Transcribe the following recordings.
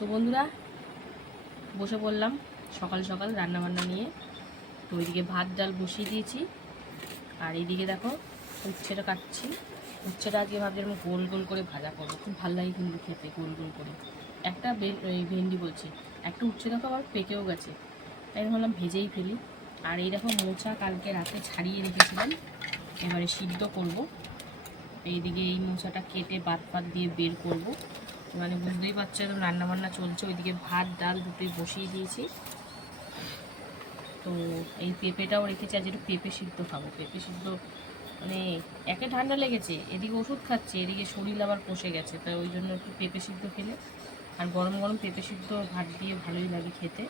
তো বন্ধুরা বসে পড়লাম সকাল সকাল রান্না বান্না নিয়ে। তো ওইদিকে ভাত ডাল বসিয়ে দিয়েছি, আর এইদিকে দেখো উচ্ছেটা কাটছি। উচ্ছেটা আজকে ভাবছি আমি গোল গোল করে ভাজা করবো, খুব ভালো লাগে কিন্তু খেতে গোল গোল করে। একটা ভেন্ডি বলছি, একটা উচ্ছে দেখো আবার পেকেও গেছে, তাই ভাবলাম ভেজেই ফেলি। আর এই দেখো মোচা কালকে রাতে ছাড়িয়ে রেখেছিলাম, এবারে সিদ্ধ করব। এইদিকে এই মোচাটা কেটে বাদ বাদ দিয়ে বের করব। মানে বুঝতেই পারছো একদম রান্নাবান্না চলছে। ওইদিকে ভাত ডাল দুটোই বসিয়ে দিয়েছি। তো এই পেঁপেটাও রেখেছি, আজ একটু পেঁপে সিদ্ধ খাবো। পেঁপে সিদ্ধ মানে একে ঠান্ডা লেগেছে, এদিকে ওষুধ খাচ্ছে, এদিকে শরীর আবার কষে গেছে, তাই ওই জন্য একটু পেঁপে সিদ্ধ খেলে, আর গরম গরম পেঁপে সিদ্ধ ভাত দিয়ে ভালোই লাগে খেতে।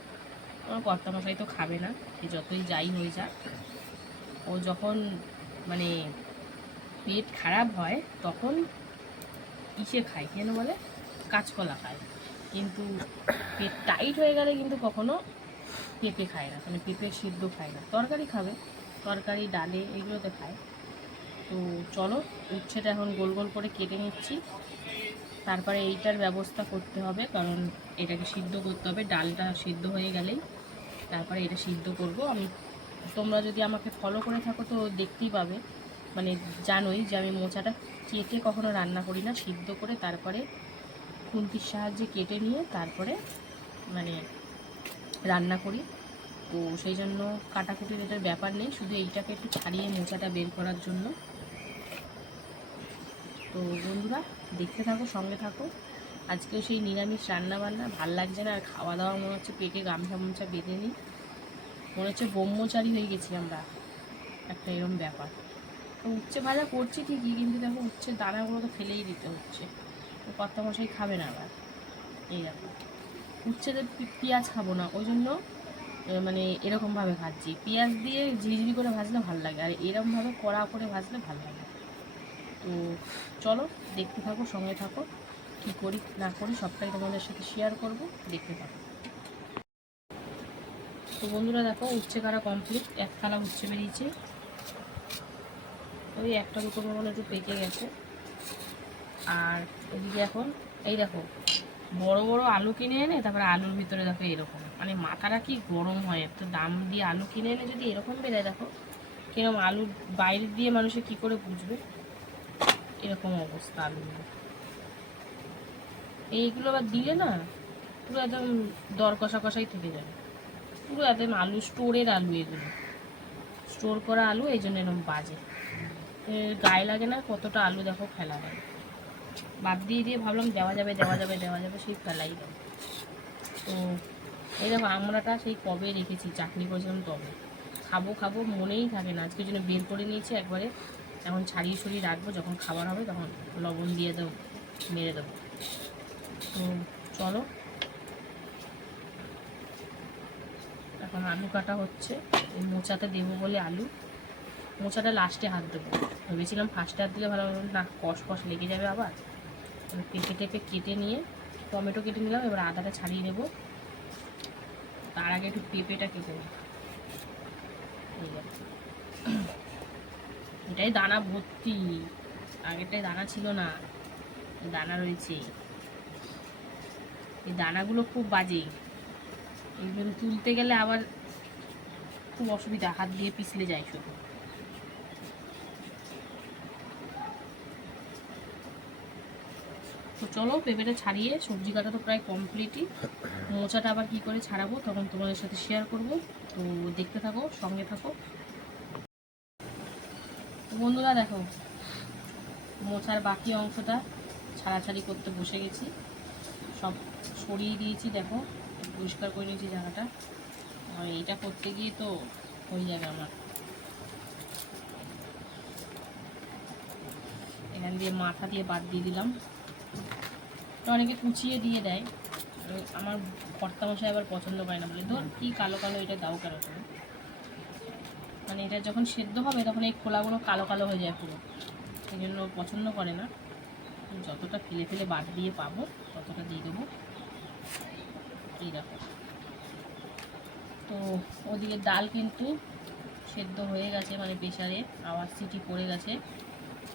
আমার কর্তামশাই তো খাবে না, সে যতই যাই হয়ে যাক। ও যখন মানে পেট খারাপ হয় তখন ইসে খায়, কেন বলে কাঁচকলা খায়, কিন্তু পেট টাইট হয়ে গেলে কিন্তু কখনো পেঁপে খায় না, মানে পেঁপে সিদ্ধ খায় না। তরকারি খাবে, তরকারি ডালে এগুলোতে খায়। তো চলো উচ্ছেটা এখন গোল গোল করে কেটে নিচ্ছি, তারপরে এইটার ব্যবস্থা করতে হবে, কারণ এটাকে সিদ্ধ করতে হবে। ডালটা সিদ্ধ হয়ে গেলেই তারপরে এটা সিদ্ধ করব আমি। তোমরা যদি আমাকে ফলো করে থাকো তো দেখতেই পাবে, মানে জানোই যে আমি মোচাটা কেটে কখনো রান্না করি না, সিদ্ধ করে তারপরে খুন্তির সাহায্যে কেটে নিয়ে তারপরে মানে রান্না করি। তো সেই জন্য কাটাকুটির এটার ব্যাপার নেই, শুধু এইটাকে একটু ছাড়িয়ে মোচাটা বের করার জন্য। তো বন্ধুরা দেখতে থাকো, সঙ্গে থাকো। আজকেও সেই নিরামিষ রান্না বান্না, ভাল লাগছে না আর খাওয়া দাওয়া, মনে হচ্ছে পেটে গামছা মামছা বেঁধে নিই, মনে হচ্ছে ব্রহ্মচারী হয়ে গেছি আমরা, একটা এরকম ব্যাপার। তো উচ্ছে ভাজা করছি ঠিকই, কিন্তু দেখো উচ্ছে দানাগুলো তো ফেলেই দিতে হচ্ছে। তো কর্তামশাই খাবে না আবার, এই দেখো উচ্ছেতে পেঁয়াজ খাবো না, ওই জন্য মানে এরকমভাবে ভাজছি। পেঁয়াজ দিয়ে ঝিরিঝিরি করে ভাজলে ভালো লাগে, আর এরকমভাবে কড়া করে ভাজলে ভালো লাগে। তো চলো দেখতে থাকো, সঙ্গে থাকো, কী করি না করি সবটাই তোমাদের সাথে শেয়ার করব, দেখতে থাকো। তো বন্ধুরা দেখো উচ্ছে কাটা কমপ্লিট, এক থালা উচ্ছে বেরিয়েছে। ওই একটা দুটো মনে একটু পেকে গেছে। আর এদিকে এখন এই দেখো বড় বড় আলু কিনে এনে তারপরে আলুর ভিতরে দেখো এরকম, মানে মাথাটা কি গরম হয়, এত দাম দিয়ে আলু কিনে এনে যদি এরকম বেরোয়, দেখো কিরকম আলু বাইরে দিয়ে মানুষে কি করে বুঝবে, এরকম অবস্থা আলুগুলো। এইগুলো আবার দিলে না পুরো একদম দর কষা কষাই থেকে যাবে, পুরো একদম আলু স্টোরের আলু, এগুলো স্টোর করা আলু, এই জন্য এরকম বাজে, গায়ে লাগে না। কতটা আলু দেখো ফেলা হয়, বাদ দিয়ে দিয়ে ভাবলাম দেওয়া যাবে দেওয়া যাবে দেওয়া যাবে, সেই ফেলাই গেল। তো এই দেখো আমড়াটা সেই কবে রেখেছি, চাটনি করেছিলাম তবে, খাবো খাবো মনেই থাকে না, আজকের জন্য বের করে নিয়েছি একবারে। এখন ছাড়িয়ে ছড়িয়ে রাখবো, যখন খাবার হবে তখন লবণ দিয়ে দেবো, মেরে দেবো। তো চলো এখন আলু কাটা হচ্ছে, এই মোচাতে দেবো বলে আলু, মোচাটা লাস্টে হাত দেবো ভেবেছিলাম, ফার্স্টে হাত দিলে ভালো হবে না, কষ কষ লেগে যাবে আবার। পেঁপে টেপে কেটে নিয়ে টমেটো কেটে নিলাম, এবার আদাটা ছাড়িয়ে নেবো, তার আগে একটু পেঁপেটা কেটে নেব। এটাই দানা ভর্তি, আগেরটাই দানা ছিল না, দানা রয়েছে। এই দানাগুলো খুব বাজে, এইগুলো তুলতে গেলে আবার খুব অসুবিধা, হাত দিয়ে পিছলে যায় শুধু। তো চলো পেঁপেটা ছাড়িয়ে, সবজি কাটা তো প্রায় কমপ্লিটই, মোচাটা আবার কি করে ছাড়াবো তখন তোমাদের সাথে শেয়ার করব। তো দেখতে থাকো, সঙ্গে থাকো। বন্ধুরা দেখো মোচার বাকি অংশটা ছাড়াছাড়ি করতে বসে গেছি, সব সরিয়ে দিয়েছি, দেখো পরিষ্কার করে নিয়েছি জায়গাটা। আর এইটা করতে গিয়ে তো হয়ে যাবে আমার, এখান দিয়ে মাথা দিয়ে বাদ দিয়ে দিলাম। তো অনেকে কুচিয়ে দিয়ে দেয়, আমার কর্তামশাই আবার পছন্দ করে না, বলে ধর কি কালো কালো এটা দাও কেন তুমি, মানে এটা যখন সেদ্ধ হবে তখন এই খোলাগুলো কালো কালো হয়ে যায় পুরো, সেই জন্য পছন্দ করে না। যতটা ফেলে ফেলে বাদ দিয়ে পাবো ততটা দিয়ে দেবো, এই দেখো। তো ওদিকে ডাল কিন্তু সেদ্ধ হয়ে গেছে, মানে প্রেশারে আওয়াজ সিটি পড়ে গেছে।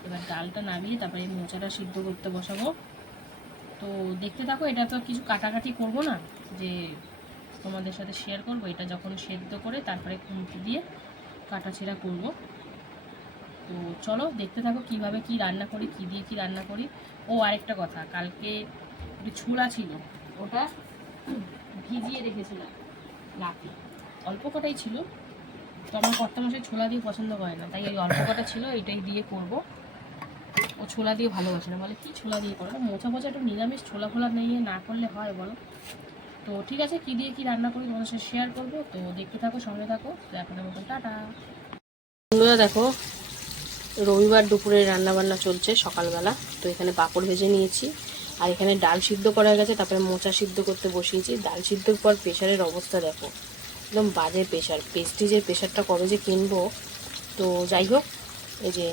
এবার ডালটা নামিয়ে তারপরে মোচাটা সিদ্ধ করতে বসাবো। তো তো দেখতে থাকো। এটা তো কিছু কাটাকাটি করব না, যে তোমাদের সাথে শেয়ার করব। এটা যখন সেদ্ধ করে তারপরে খুন্তি দিয়ে কাটাছেঁড়া করব। তো চলো দেখতে থাকো কিভাবে কি রান্না করি, কি দিয়ে কি রান্না করি। ও আরেকটা কথা, কালকে একটু ছোলা ছিল, ওটা ভিজিয়ে রেখেছিলাম রাতে। অল্প কটাই ছিল, তো আমার কর্তামশাই ছোলা দিয়ে পছন্দ করে না, তাই ওই অল্প কটা ছিল, এটাই দিয়ে করব। ও ছোলা দিয়ে ভালোবাসে না, বলে কি ছোলা দিয়ে করো, মোচা মোচা একটু নিরামিষ, ছোলা ফোলা নিয়ে না করলে হয় বলো। তো ঠিক আছে, কি দিয়ে কি রান্না করি তোমাদের সাথে শেয়ার করবো। তো দেখতে থাকো, সঙ্গে থাকো। তো এখনের মতন টাটা। বন্ধুরা দেখো, রবিবার দুপুরে রান্না বান্না চলছে সকালবেলা। তো এখানে পাঁপড় ভেজে নিয়েছি, আর এখানে ডাল সিদ্ধ করা গেছে, তারপরে মোচা সিদ্ধ করতে বসিয়েছি। ডাল সিদ্ধর পর প্রেশারের অবস্থা দেখো, একদম বাজে প্রেশার। প্রেস্টিজের প্রেশারটা কবে যে কিনবো। তো যাই হোক, এই যে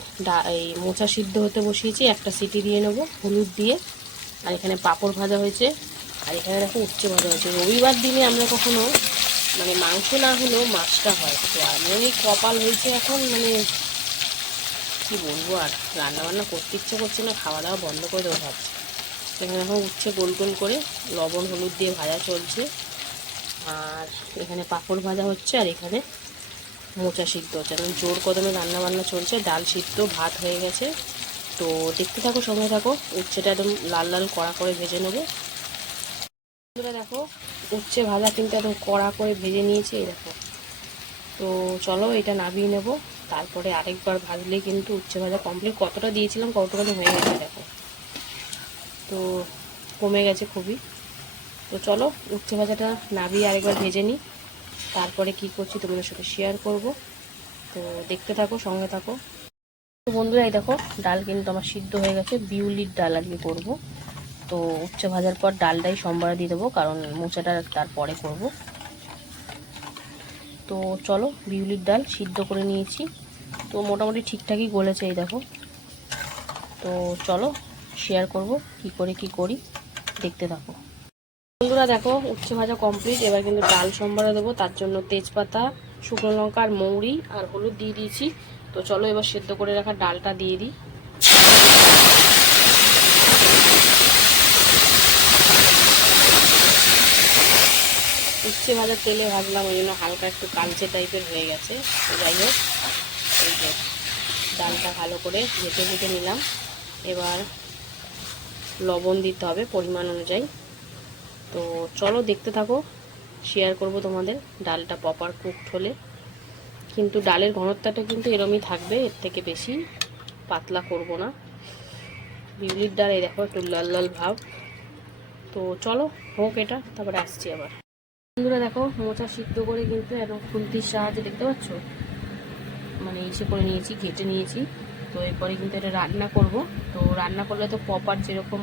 এই মোচা সিদ্ধ হতে বসিয়েছি, একটা সিটি দিয়ে নেবো হলুদ দিয়ে। আর এখানে পাঁপড় ভাজা হয়েছে, আর এখানে দেখো উচ্ছে ভাজা হয়েছে। রবিবার দিনে আমরা কখনো মানে মাংস না হলেও মাছটা হয়। তো এমনই কপাল হয়েছে এখন, মানে কি বলবো, আর রান্নাবান্না করতে ইচ্ছে করছে না, খাওয়া দাওয়া বন্ধ করে দেবো ভাবছি। এখানে এখন উচ্ছে গোল গোল করে লবণ হলুদ দিয়ে ভাজা চলছে, আর এখানে পাঁপড় ভাজা হচ্ছে, আর এখানে মোচা সিদ্ধ হচ্ছে। এখন জোর কদমে রান্নাবান্না চলছে। ডাল সিদ্ধ ভাত হয়ে গেছে। তো দেখতে থাকো, সময় থাকো। উচ্ছেটা একদম লাল লাল কড়া করে ভেজে নেবো। বন্ধুরা দেখো, উচ্ছে ভাজা কিন্তু একদম কড়া করে ভেজে নিয়েছি, এই দেখো। তো চলো এটা নামিয়ে নেব, তারপরে আরেকবার ভাজলেই কিন্তু উচ্ছে ভাজা কমপ্লিট। কতটা দিয়েছিলাম কতটা হয়ে গেছে দেখো, তো কমে গেছে খুবই। তো চলো উচ্ছে ভাজাটা নামিয়ে আরেকবার ভেজে নিই, তারপরে কি করছি তোমাদের সাথে শেয়ার করব। তো দেখতে থাকো, সঙ্গে থাকো। তো বন্ধুরা এই দেখো, ডাল কিন্তু আমার সিদ্ধ হয়ে গেছে। বিউলির ডাল আজকে করবো। তো উচ্ছে ভাজার পর ডালটাই সম্বারে দিয়ে দেবো, কারণ মোচাটা তারপরে করব। তো চলো, বিউলির ডাল সিদ্ধ করে নিয়েছি, তো মোটামুটি ঠিকঠাকই গলেছে এই দেখো। তো চলো শেয়ার করব কি করে কি করি, দেখতে থাকো। বন্ধুরা দেখো, উচ্ছে ভাজা কমপ্লিট। এবার কিন্তু ডাল সম্বারে দেবো, তার জন্য তেজপাতা, শুকনো লঙ্কা আর মৌরি আর হলুদ দিয়ে দিয়েছি। তো চলো এবার সেদ্ধ করে রাখা ডালটা দিয়ে দিই। উচ্ছে ভাজা তেলে ভাজলাম, ওই জন্য হালকা একটু কালচে টাইপের হয়ে গেছে। তো যাই হোক, এই যে ডালটা ভালো করে ভেজে ভেজে নিলাম। এবার লবণ দিতে হবে পরিমাণ অনুযায়ী। তো চলো দেখতে থাকো, শেয়ার করব তোমাদের। ডালটা প্রপার কুকড হলে কিন্তু ডালের ঘনত্বটা কিন্তু এরমই থাকবে, এর থেকে বেশি পাতলা করব না। বিউলির ডাল এই দেখো একটু লাল লাল ভাব। তো চলো হোক এটা, তারপরে আসছি আবার। বন্ধুরা দেখো, মোচা সিদ্ধ করে কিন্তু একদম খুন্তির সাহায্যে, দেখতে পাচ্ছ, মানে ইসে করে নিয়েছি, ঘেটে নিয়েছি। তো এরপরে কিন্তু এটা রান্না করব। তো রান্না করলে তো প্রপার যেরকম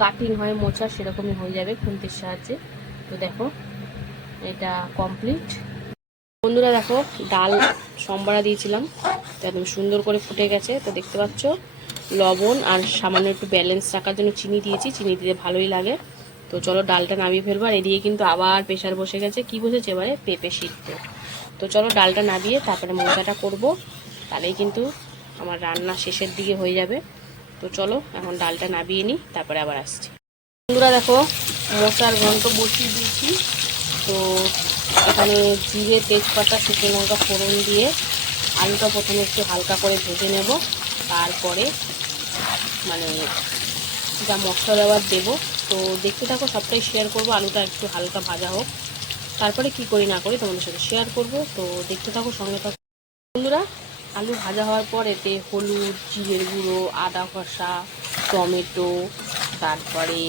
কাটিং হয় মোচা, সেরকমই হয়ে যাবে খুন্তির সাহায্যে। তো দেখো এটা কমপ্লিট। বন্ধুরা দেখো, ডাল সম্বারা দিয়েছিলাম, তো একদম সুন্দর করে ফুটে গেছে। তো দেখতে পাচ্ছ, লবণ আর সামান্য একটু ব্যালেন্স রাখার জন্য চিনি দিয়েছি, চিনি দিলে ভালোই লাগে। তো চলো ডালটা নামিয়ে ফেলবো। আর এদিকে কিন্তু আবার প্রেশার বসে গেছে, কি বসেছে এবারে, পেঁপে সিদ্ধ। তো চলো ডালটা নামিয়ে তারপরে মোচাটা করব, তাহলেই কিন্তু আমার রান্না শেষের দিকে হয়ে যাবে। তো চলো এখন ডালটা নামিয়ে নিই, তারপরে আবার আসছি। বন্ধুরা দেখো, মোচার ঘন্ট বসিয়ে দিয়েছি। তো এখানে জিরে, তেজপাতা, শুকনো লঙ্কা ফোড়ন দিয়ে আলুটা প্রথমে একটু হালকা করে ভেজে নেব, তারপরে মানে যা মশলা দেওয়ার দেবো। তো দেখতে থাকো, সবটাই শেয়ার করব। আলুটা একটু হালকা ভাজা হোক, তারপরে কি করি না করি তোমাদের সাথে শেয়ার করব। তো দেখতে থাকো, সঙ্গে থাকো। বন্ধুরা, আলু ভাজা হওয়ার পর এতে হলুদ, জিরের গুঁড়ো, আদা কষা, টমেটো, তারপরে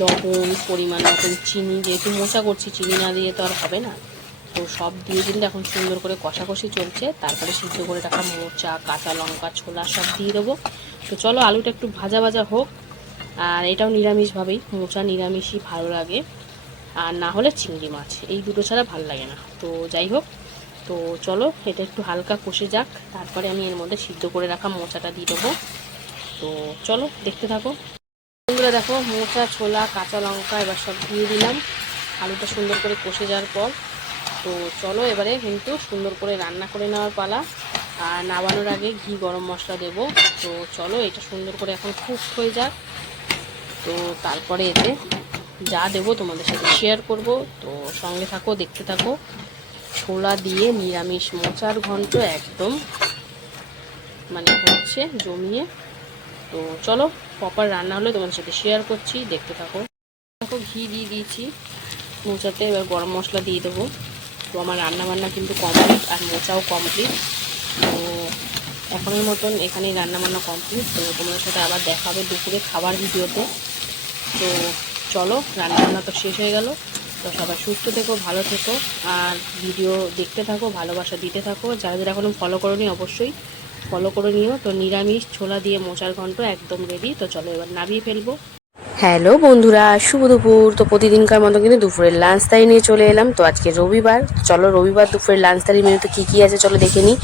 লবণ, পরিমাণ মতন চিনি, যেহেতু মোচা করছি চিনি না দিয়ে তো আর হবে না। তো সব দিয়ে কিন্তু এখন সুন্দর করে কষাকষি চলছে। তারপরে সিদ্ধ করে রাখা মোচা, কাঁচা লঙ্কা, ছোলা সব দিয়ে দেবো। তো চলো আলুটা একটু ভাজা ভাজা হোক। আর এটাও নিরামিষভাবেই, মোচা নিরামিষই ভালো লাগে, আর না হলে চিংড়ি মাছ, এই দুটো ছাড়া ভালো লাগে না। তো যাই হোক, তো চলো এটা একটু হালকা কষে যাক, তারপরে আমি এর মধ্যে সিদ্ধ করে রাখা মোচাটা দিয়ে দেবো। তো চলো দেখতে থাকো। বন্ধুরা দেখো, মোচা, ছোলা, কাঁচা লঙ্কা এবার সব দিয়ে দিলাম আলুটা সুন্দর করে কষে যাওয়ার পর। তো চলো এবারে কিন্তু সুন্দর করে রান্না করে নেওয়ার পালা। আর নামানোর আগে ঘি গরম মশলা দেবো। তো চলো এটা সুন্দর করে এখন কুক হয়ে যাক। তো তো তারপরে এতে যা দেবো তোমাদের সাথে শেয়ার করব। তো সঙ্গে থাকো, দেখতে থাকো। ছোলা দিয়ে নিরামিষ মোচার ঘন্ট একদম মানে হচ্ছে জমিয়ে। তো চলো প্রপার রান্না হলে তোমাদের সাথে শেয়ার করছি, দেখতে থাকো। দেখো ঘি দিয়ে দিয়েছি মোচাতে, এবার গরম মশলা দিয়ে দেবো। তো আমার রান্না বান্না কিন্তু কমপ্লিট আর মোচাও কমপ্লিট। তো এখনের মতন এখানেই রান্না বান্না কমপ্লিট। তো তোমাদের সাথে আবার দেখা হবে দুপুরে খাবার ভিডিওতে। তো চলো, রান্না বান্না তো শেষ হয়ে গেল। তো সবাই সুস্থ থেকো, ভালো থেকো, আর ভিডিও দেখতে থাকো, ভালোবাসা দিতে থাকো। যারা যারা এখনও ফলো করোনি অবশ্যই ফলো করে নিও। তো নিরামিষ ছোলা দিয়ে মোচার ঘন্ট একদম রেডি। তো চলো এবার নামিয়ে ফেলবো। হ্যালো বন্ধুরা, শুভ দুপুর। তো প্রতিদিনকার মতো কিন্তু দুপুরের লাঞ্চ থালি নিয়ে চলে এলাম। তো আজকে রবিবার, চলো রবিবার দুপুরের লাঞ্চ থালি মেনুতে কী কী আছে চলো দেখে নিই।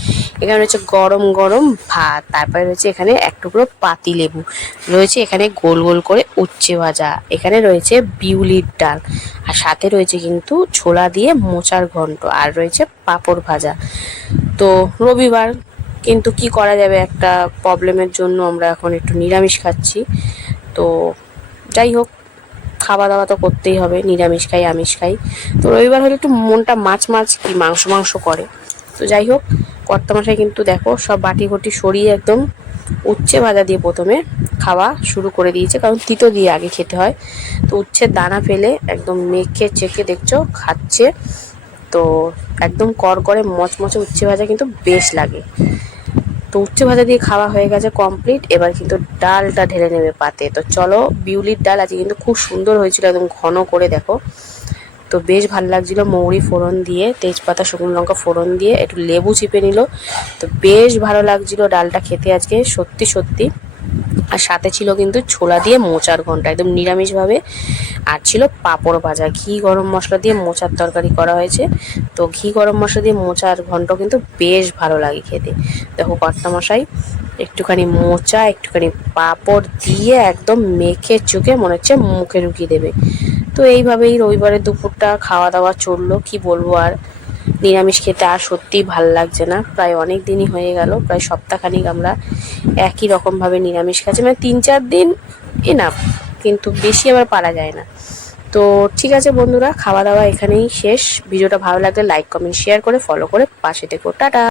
এখানে রয়েছে গরম গরম ভাত, তারপরে রয়েছে এখানে এক টুকরো পাতি লেবু, রয়েছে এখানে গোল গোল করে উচ্ছে ভাজা, এখানে রয়েছে বিউলির ডাল, আর সাথে রয়েছে কিন্তু ছোলা দিয়ে মোচার ঘন্ট, আর রয়েছে পাঁপড় ভাজা। তো রবিবার কিন্তু কি করা যাবে, একটা প্রবলেমের জন্য আমরা এখন একটু নিরামিষ খাচ্ছি। তো যাই হোক, খাওয়া দাওয়া তো করতেই হবে, নিরামিষ খাই আমিষ খাই। তো রবিবার হলে একটু মনটা মাছ মাছ কি মাংস মাংস করে। তো যাই হোক, কর্তামশাই কিন্তু দেখো সব বাটি ঘটি সরিয়ে একদম উচ্ছে ভাজা দিয়ে প্রথমে খাওয়া শুরু করে দিয়েছে, কারণ তিতো দিয়ে আগে খেতে হয়। তো উচ্ছের দানা ফেলে একদম মেখে চেখে দেখছো খাচ্ছে। তো একদম করকরে মচমচে উচ্ছে ভাজা কিন্তু বেশ লাগে। তো উচ্ছে ভাজা দিয়ে খাওয়া হয়ে গেছে কমপ্লিট। এবার কিন্তু ডালটা ঢেলে নেবে পাতে। তো চলো, বিউলির ডাল আজকে কিন্তু খুব সুন্দর হয়েছিল, একদম ঘন করে দেখো। তো বেশ ভালো লাগছিল, মৌরি ফোড়ন দিয়ে, তেজপাতা শুকনো লঙ্কা ফোড়ন দিয়ে একটু লেবু চিপে নিল। তো বেশ ভালো লাগছিল ডালটা খেতে আজকে, সত্যি সত্যি। আর সাথে ছিল কিন্তু ছোলা দিয়ে মোচার ঘন্ট একদম নিরামিষভাবে, আর ছিল পাঁপড় ভাজা। ঘি গরম মশলা দিয়ে মোচার তরকারি করা হয়েছে। তো ঘি গরম মশলা দিয়ে মোচার ঘন্ট কিন্তু বেশ ভালো লাগে খেতে। দেখো কর্তামশাই একটুখানি মোচা একটুখানি পাঁপড় দিয়ে একদম মেখে চুকে মনে হচ্ছে মুখে ঢুকিয়ে দেবে। তো এইভাবেই রবিবারের দুপুরটা খাওয়া দাওয়া চললো, কি বলবো আর। নিরামিষ খেতে আর সত্যিই ভাল লাগছে না, প্রায় অনেক দিনই হয়ে গেল, প্রায় সপ্তাহখানিক আমরা একই রকমভাবে নিরামিষ খাচ্ছি, মানে 3-4 দিন এনাফ, কিন্তু বেশি আবার পারা যায় না। তো ঠিক আছে বন্ধুরা, খাওয়া দাওয়া এখানেই শেষ। ভিডিওটা ভালো লাগলে লাইক কমেন্ট শেয়ার করে ফলো করে পাশে থেকো। টাটা।